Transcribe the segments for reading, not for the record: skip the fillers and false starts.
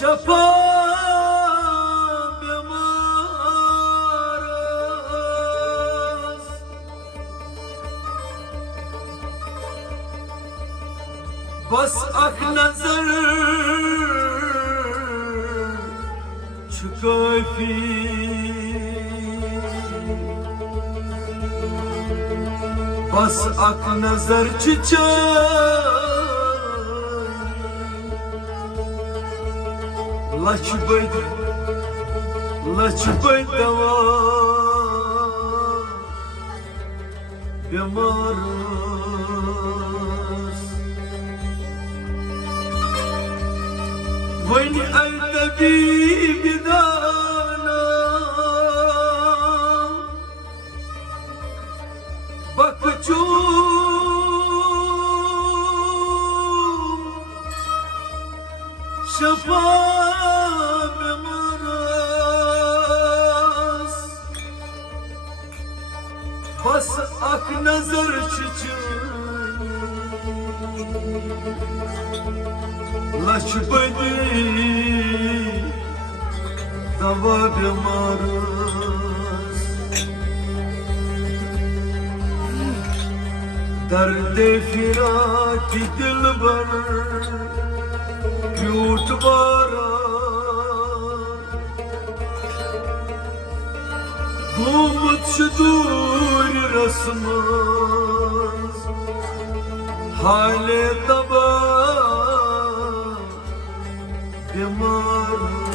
şafa bemarız. Bas ak nazar çıkafi Bas ak nazar çiçeği Laç bed dava bemarız. Vayni ay tabibi dana bakıcım şafa Bas ak nazar çiçeği Laç bedi dava bemarız. Derde firaki dilber Yut bara Umut şudur rasmaz Hale taba bemarız.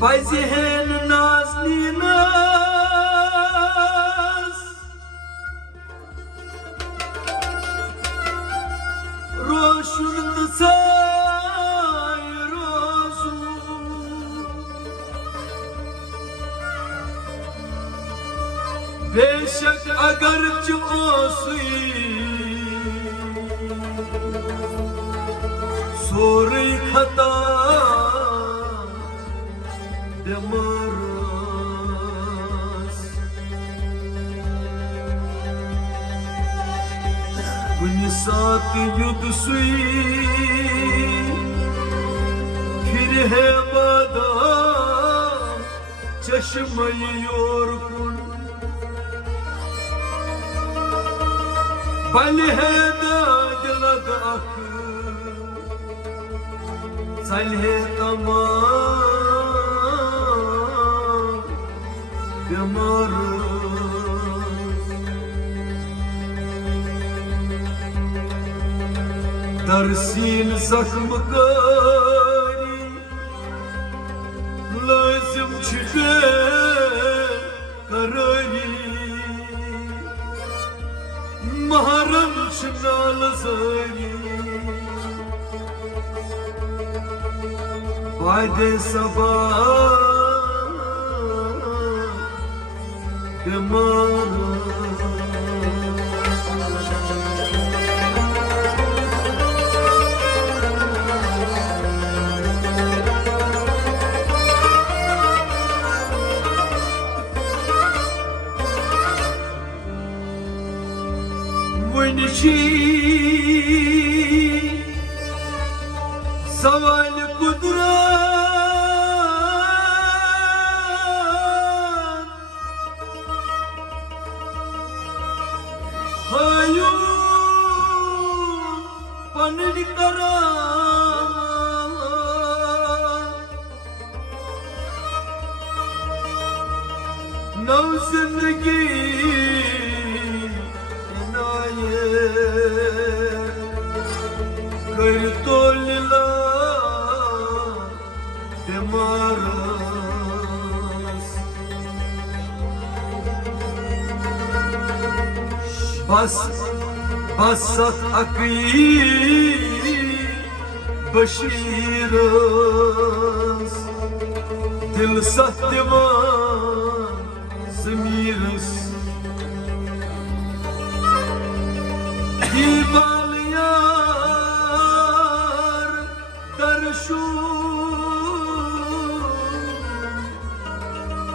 Bay zihin nazli naz Roşun say rozu Beşak agar çosi Sori khata bemarız. Kuni saat yud suyi Fir hai bada Çeşme-i yorgun Bal hai dad akh Sal hai tamam bemarız. Dersin zakhım kari lazım çıkı karari Maharam şınal zari Vade sabah bemarız. Vınçı saval kudret hayu panil kara nav zindagi Kar to lila bemarız. Basat akı başırız Dil sahtiman zemirız Divalya Darshu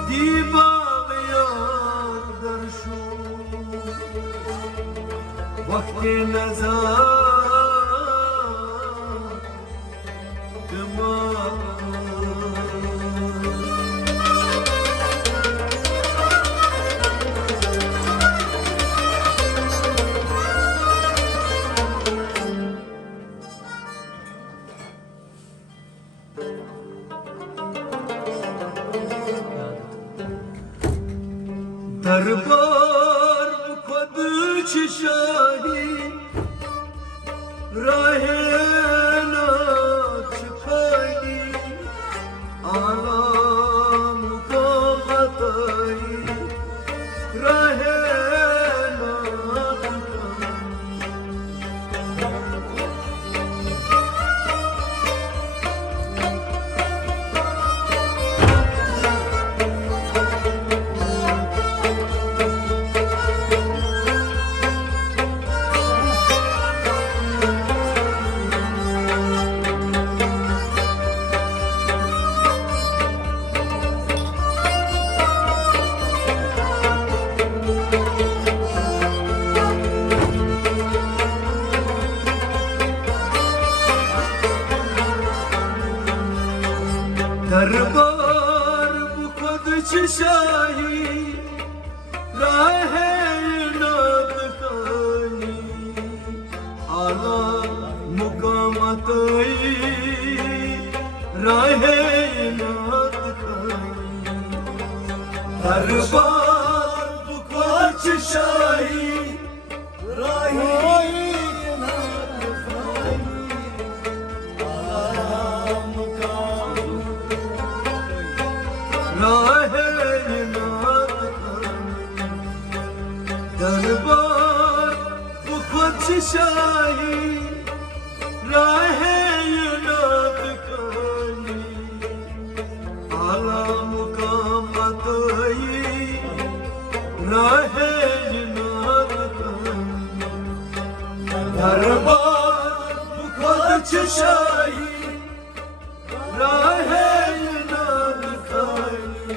दीवाया Darshu वक्त नजर दरबार खुद शाही रहे ना छिपाई आलम को बताई रहे ना दरबार खुद शाही रहे नात खानी आला मुकामत रहे नात खानी दरबार खुद शाही रहे दरबार खुद शाही रहे नात खानी आला मुकामत रहे नात खानी दरबार खुद शाही रहे नात खानी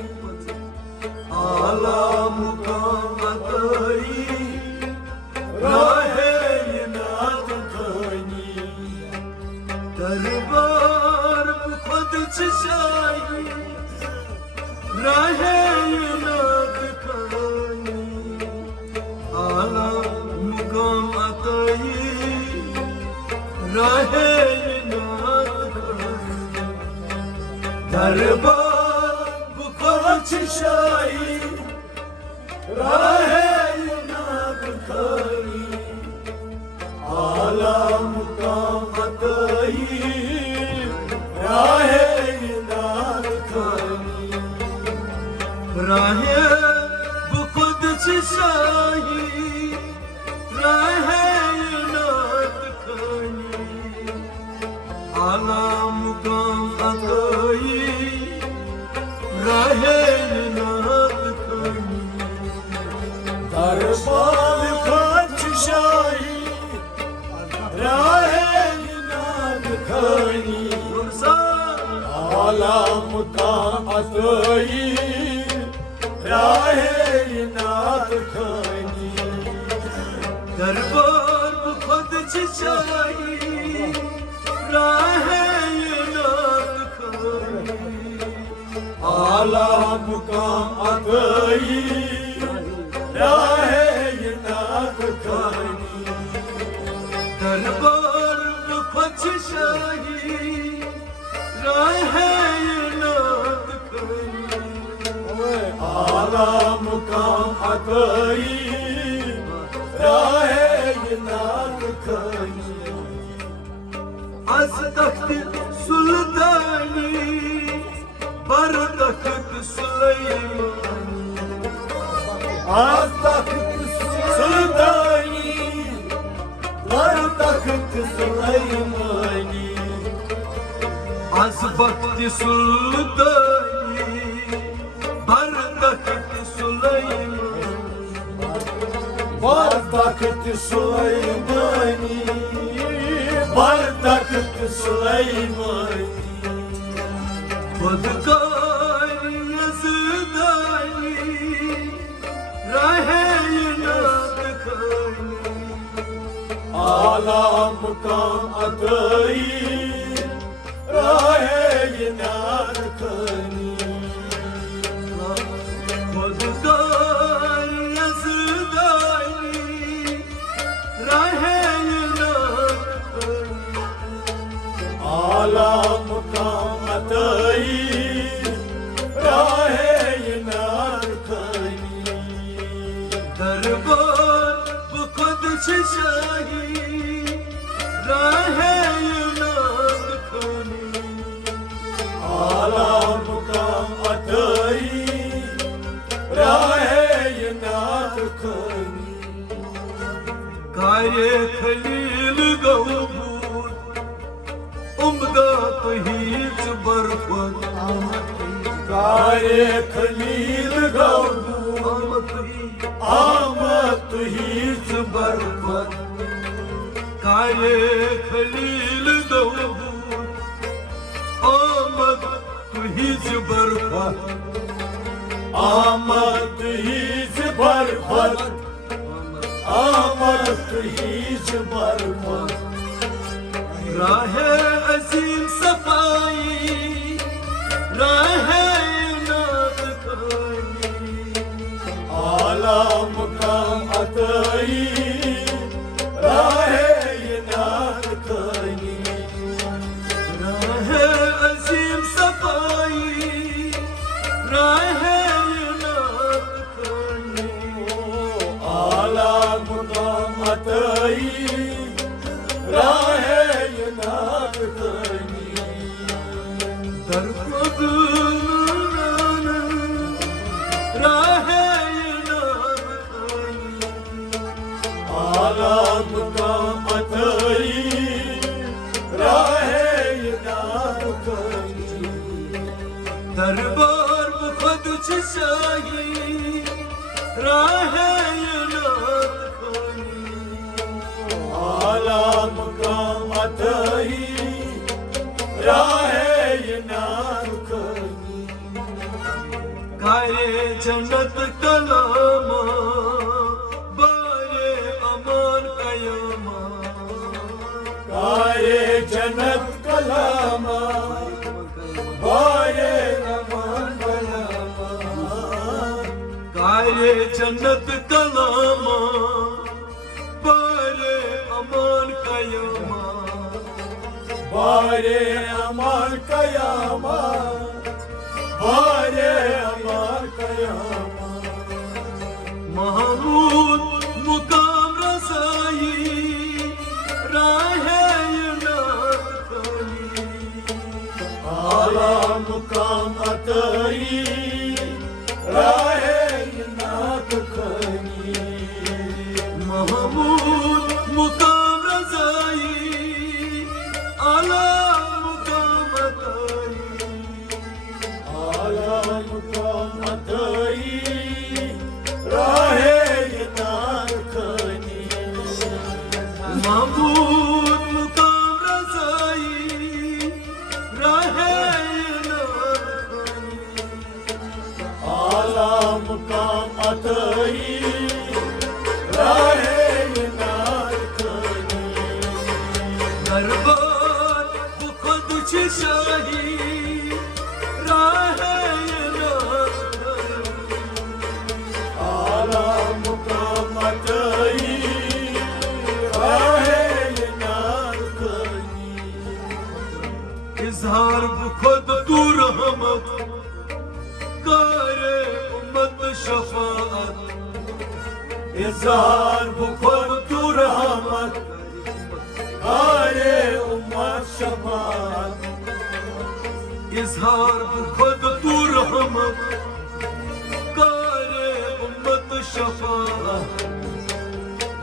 आला मुकामत दरबार खुद शाही रहे नात खानी आला मुकामत रहे नात खानी दरबार खुद शाही रहे नात खानी आला मुकामत राहे खुद शाही रहे नात खानी आला मुकामत रहे नात खानी दरबार खुद शाही रहे नात खानी आला मुकामत रहे नात खानी दरबार खुद शाही रहे नात खानी आला मुकामत रहे नात खानी दरबार खुद शाही रहे नात खानी आला मुकामत रहे नात खानी az takt sultani bar takt Süleyman az takt sultani bar takt Süleymani az vakti sultani bar takt Süleyman bar takt Süleymani bar takt Süleymani खुदकार Yazdani राहे नात खानी आला मुकाम अतई राहे नात खानी खुदकार यज़दानी राहे नात खानी आला मुकाम अतई राहे नात खानी दरबार खुद शाही राहे नात खानी आला मुकाम अतई राहे नात खानी कार्य खलील गौबूर उम्दा तहीच बरफत कार्य खलील गौबूर आमद हीच बरफत कार्य खलील गौबूर आमद हीच बरफत आमद हीच बरफत आमद हीच बरफत राहे अजीम सफाई राहे नात खानी आला मुकाम अतई राहे नात खानी राहे अजीम सफाई राहे नात खानी आला मुकाम अतई राहे नात खानी दर खुद राहे नात खानी आला मुकाम अतई राहे नात खानी दरबार खुद शाही राहे नात खानी आला मुकाम अतई राहे नात खानी गाये जन्नत कलामा बारे अमान कयामा गाये जन्नत कलामा बारे अमान कयामा गाये जन्नत कलामा बारे अमान कयामा बारे अमान कयामा बारे अमान कयामा महमूद मुकाम रसाई राहे नात खानी आला मुकाम अतई राहे नात खानी महमूद मुकाम रसाई आला मुकाम अतई आला मुकाम अतई राहे नात खानी महमूद मुकाम रसाई राहे नात खानी आला मुकाम अतई राहे नात खानी दरबार खुद शाही राहे नात खानी आला मुकाम अतई राहे नात खानी इजहार खुद तू रहमत करे उम्मत शफाअत इजहार खुद तू रहमत करे उम्मत शफाअत इजहार खुद तू रहमत करे उम्मत शफाअत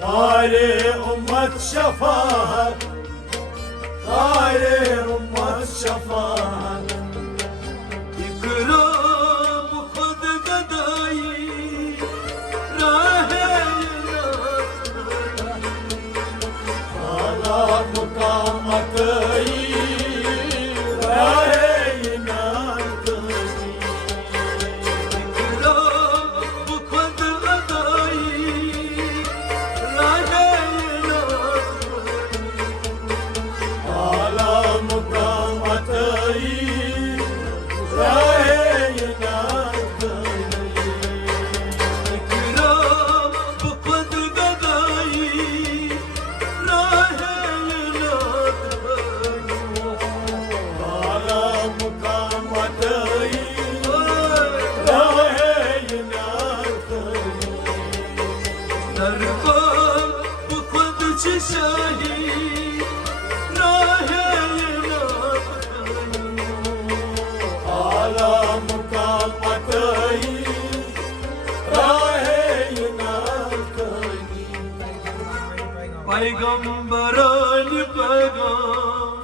करे उम्मत शफाअत करे उम्मत शफाअत इकराम खुद गदाई राहे नात आला मुकाम अतई राहे नात पैगंबरान पैगाम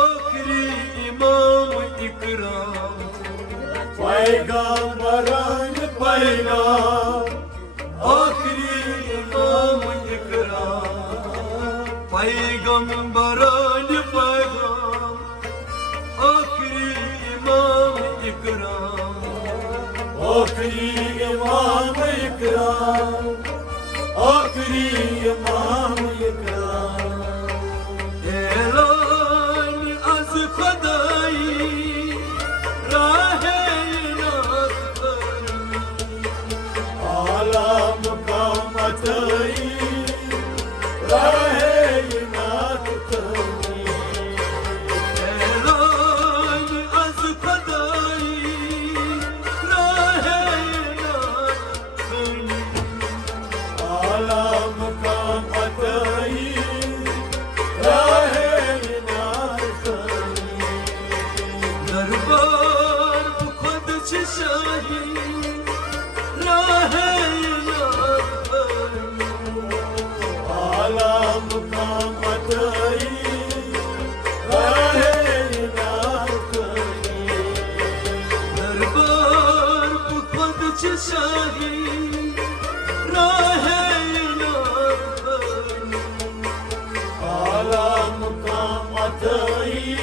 आखिरी इमाम इकराम पैगंबरान पैगाम आखिरी इमाम इकराम पैगंबरान पैगाम आखिरी इमाम इकराम आखिरी इमाम इकराम आखिरी इमाम इकराम ऐलान अज़ खुदाई राहे इनात आला मुकाम अतई राहे इनात ऐलान अज़ खुदाई राहे इनात आला मुकाम अतई राहे इनात दरबार खुद शाही राहे इनात आला मुकाम अतई राहे इनात दरबार खुद शाही राहे इनात आला मुकाम अतई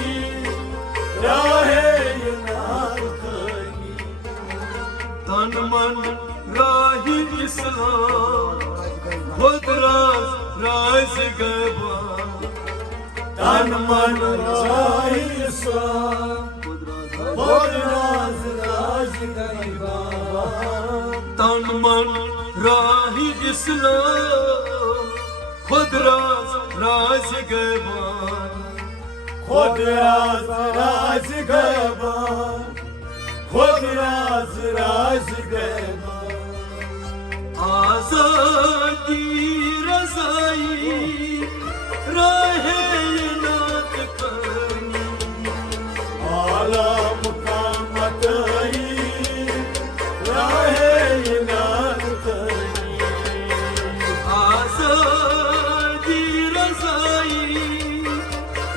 राहे इनात तन मन राही इस्लाम खुद राज गवा तन मन राही इस्लाम खुद राज गवा तन मन राही इस्लाम खुद राज गवा खुद राज गवा खुद राज गवा आजादी रज़ाई राहे इनात करनी आला मुकाम अतई राहे इनात करनी आजादी रज़ाई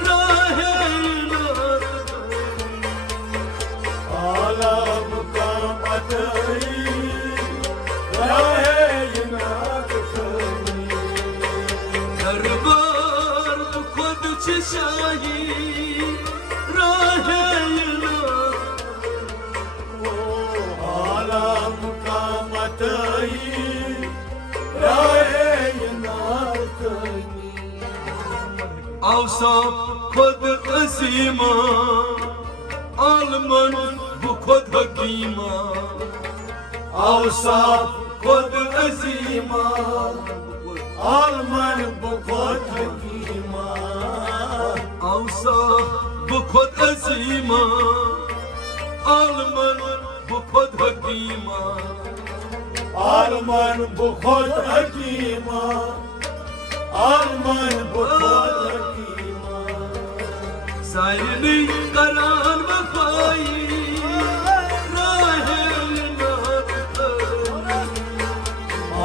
राहे इनात करनी आला मुकाम अतई राहे इनात करनी दरबार खुद शाही राहे इनात आला मुकाम अतई राहे इनात करनी औसाफ खुद अज़ीमा आलमन खुद हकीमा औसाफ खुद अज़ीमा आलमन खुद हकीमा औसाफ खुद अज़ीमा आलमन खुद हकीमा आलमन खुद हकीमा आलमन खुद हकीमा साइली करान वफाई राहे इनात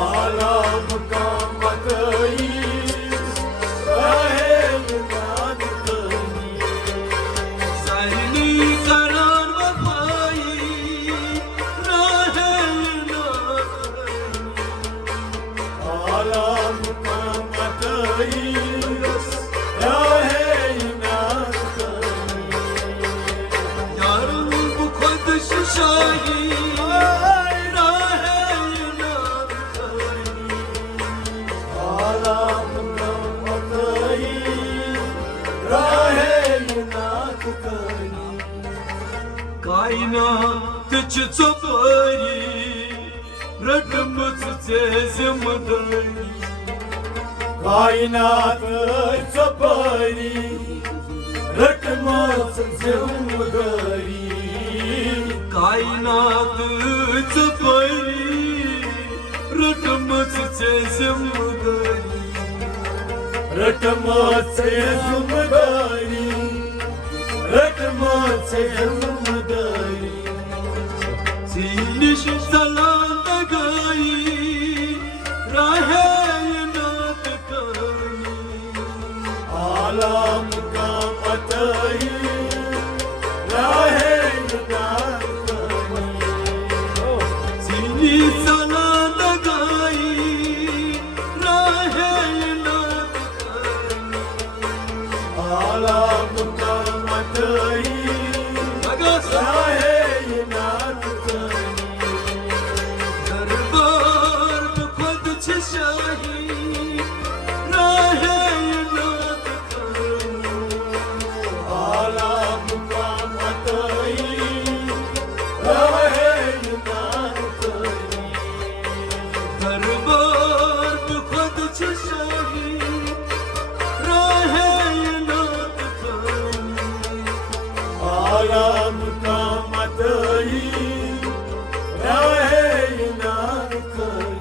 आला मुकाम अतई राहे इनात करनी साइली करान वफाई राहे इनात आला मुकाम अतई राहे इनात करनी यार खुद शाही राहे इनात करनी आला मुकाम अतई राहे इनात करनी कायनात च चोपरी रटमच जिम्मेदारी कायनात चोपरी रटमच जिम्मेदारी कायनात चोपरी रटमच जिम्मेदारी रटमाचे जुमदारी रटमाचे जुमदारी सीनिश सलांद गाई राहे नात कनी आला मुकाम अतई राहे नात कनी सीनी सलांद गाई राहे नात कनी आला मुकाम अतई राहे नात शाही राहे नात कनी आला मुकाम अतई राहे नात कनी दरबार खुद शाही राहे नात कनी आला मुकाम अतई राहे नात कनी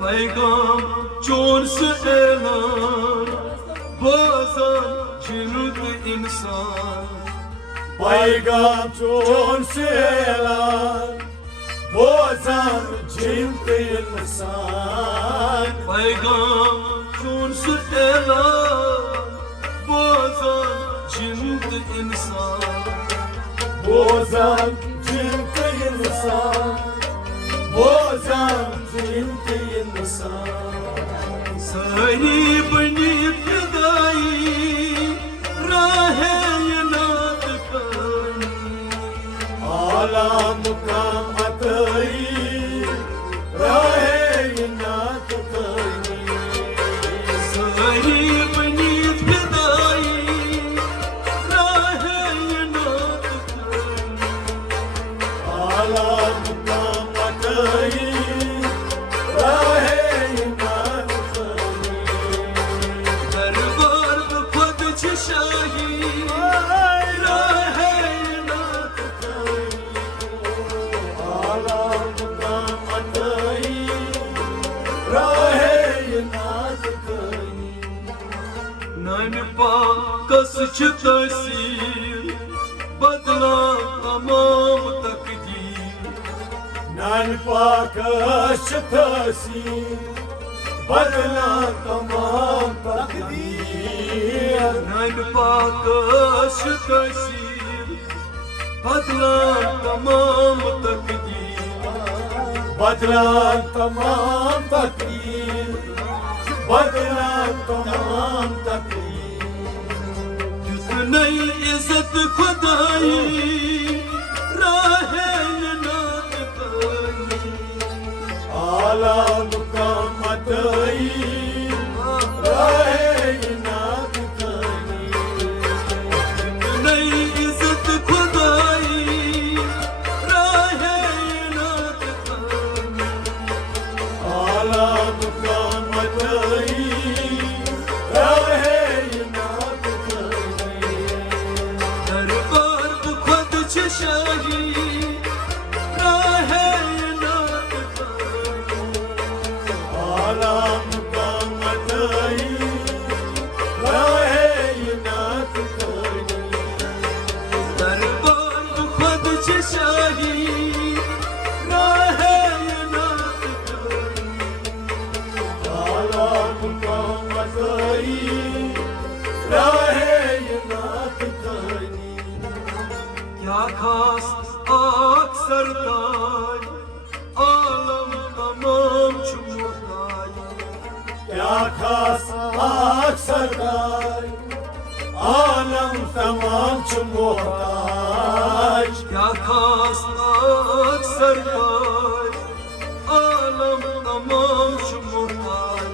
पैगाम चोर से ऐलान बाज़ार जिनुद इंसान पैगाम चोर से ऐलान बाज़ार जिनुद इंसान पैगाम चोर से ऐलान बाज़ार जिनुद इंसान बाज़ार जिनुद इंसान बाज़ार जिनुद सारी बनी फिदाई राहे नात कनी आला मुकाम अतई राहे नात कनी सारी बनी फिदाई राहे नात कनी आला मुकाम अतई शाही राहे नात कनी आला मुकाम अतई राहे नात कनी नन पाकस तसीर बदला तमाम तकदीर नन पाकस तसीर बदला तमाम तकदीर नन पाकस तसीर बदला तमाम तकदीर बदला तमाम तकदीर बदला तमाम तकदीर जितनी इज्जत खुदाई राहे नात कनी आला मुकाम अतई राहे नात कनी जितनी इज्जत खुदाई राहे नात कनी आला मुकाम अतई राहे नात कनी दरबार खुद शाही राहे नात कनी आला मुकाम अतई राहे नात कनी दरबार खुद शाही राहे नात कनी आला मुकाम अतई राहे नात कनी क्या खास आख सरताज आलम तमाम चुमोताज क्या खास आख सरताज आलम तमाम चुमोताज क्या खास आख सरताज आलम तमाम चुमोताज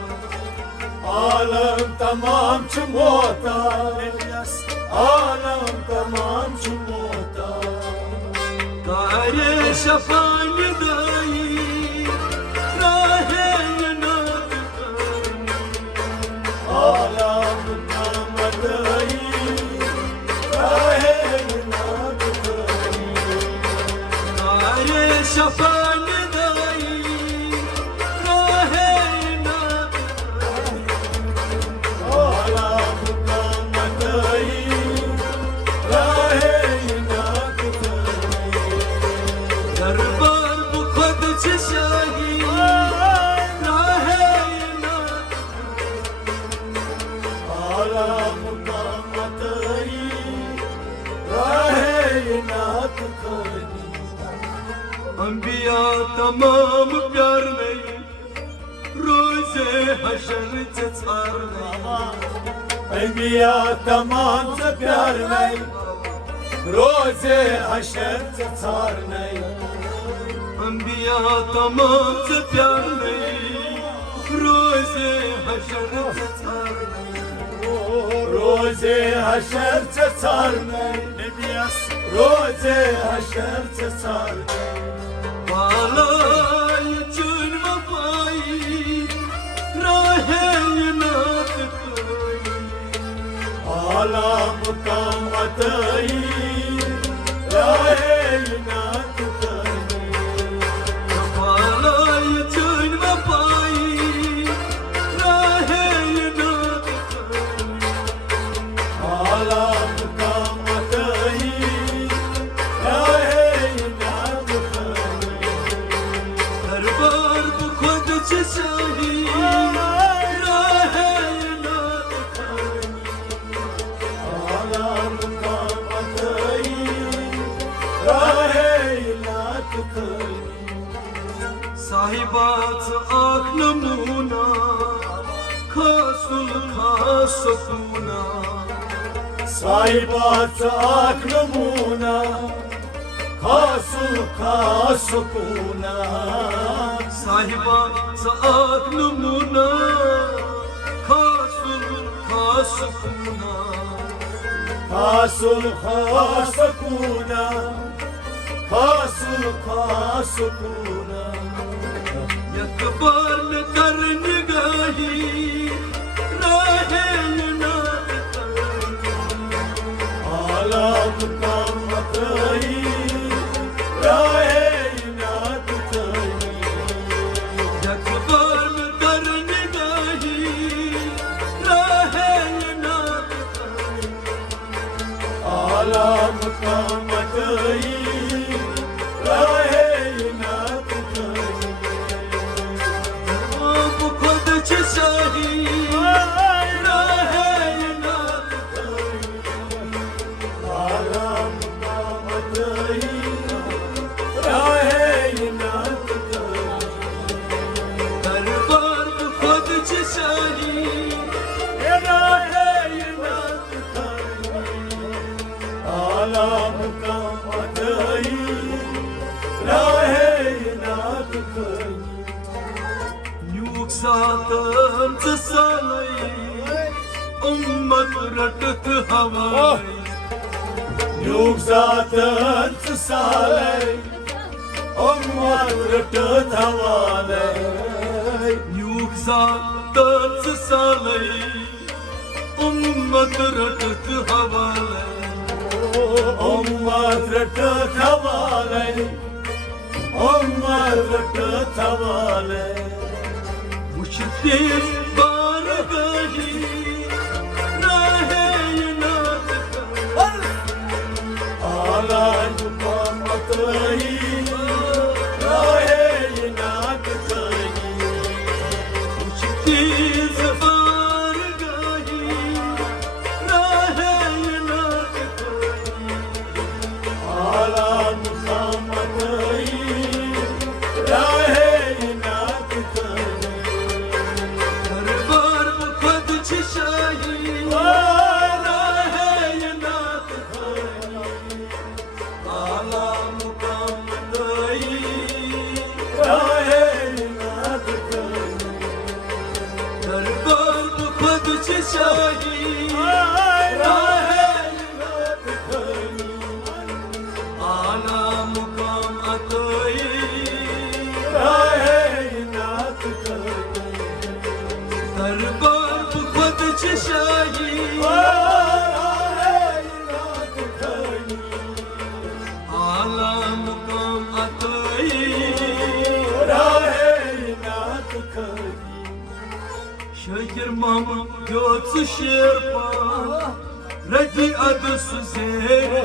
आलम तमाम चुमोताज आलम तमाम चुमोताज कारे शफान दाई राहे नात कनी आला मुकाम अतई राहे नात कनी कारे शफान दाई राहे नात कनी अंबिया तमाम प्यार नहीं रोज़े हशर से छार नहीं अंबिया तमाम से प्यार नहीं रोज़े हशर से छार नहीं अंबिया तमाम से प्यार नहीं रोज़े हशर से छार नहीं रोज़े हशर से छार नहीं रोज़े हशर से छार नहीं पालाई चुन वफाई राहे नात कोई आलम का मतई राहे नात कोई पालाई चुन वफाई राहे नात कोई आलम का मतई राहे नात कोई दरबार खुद शाही राहे नात कोई आलम का मतई राहे नात कोई साहिबाच आँख नमूना खासुल खास सुकूना साहिबाचा आँख नमूना खासुल खास सुकूना साहिबाच आँख नमूना खासुल खास सुकूना खासुल खास सुकूना खासुल खास सुकूना यकबार में कर निगाही राहे नात आलम का मतई राहे नात कोई यकबार में कर निगाही राहे नात आलम का मतई राहे नात कोई अब खुद शाही राहे नात आलम का मतई राहे नात कोई दरबार खुद शाही राहे नात कोई आलम का मतई राहे नात कोई यूक सातन सालई उम्मत रटत हवाई युग जातंच सालै उम्मत रटत हवालै यूक सातन सालई उम्मत रटत हवाई उम्मत रटत हवालै उम्मत रटत हवालै मुश्ते बार गही राहे नात आलम का मतई राहे नात कोई मुश्ते बार गही राहे नात आलम का मतई राहे नात कोई दरबार खुद शाही राहे नात आला मुकाम दई राहे नात कोई दरबार खुद शाही राहे नात कोई आला मुकाम दई राहे नात कोई दरबार खुद शाही राहे नात कोई आला मुकाम दई राहे नात कोई Şeker Mahmut götü şerpan Redi adı Süzeyda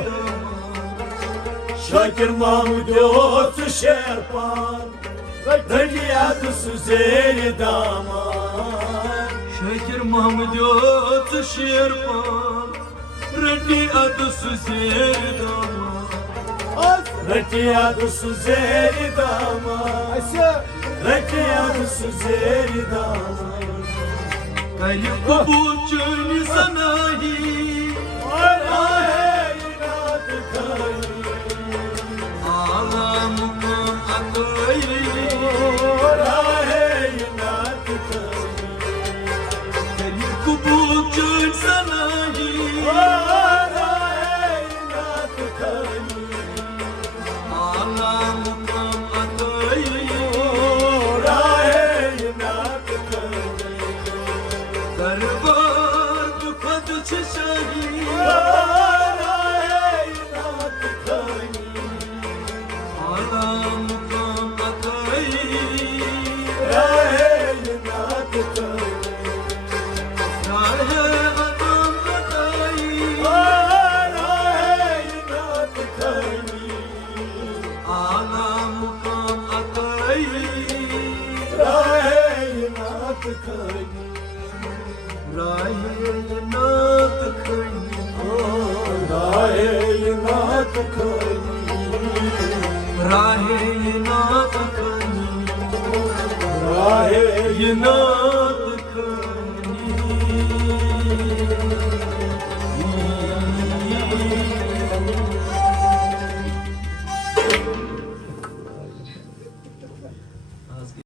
Şakir Mahmud Yotsu Şerpan Riyad Süzeyli damat Şeker Mahmut götü şerpan Redi adı Süzeyda Retiya du suzeri dama Retiya du suzeri dama Kayı kubuçun sanahi Rahe inat kani Ağlamam akayı Rahe inat kani Kayı kubuçun sanahi Rahe inat kani Ağlamam akayı Rahe inat kani Darbar dukat çişahi Rahe inat kani Ağlamam akayı Rahe inat kani Rahe adam akayı Rahe inat kani Ağlamam akayı Rahe inat kani Rahe nat kayı Rahe inat kani Rahe nat kayı Rahe Yinat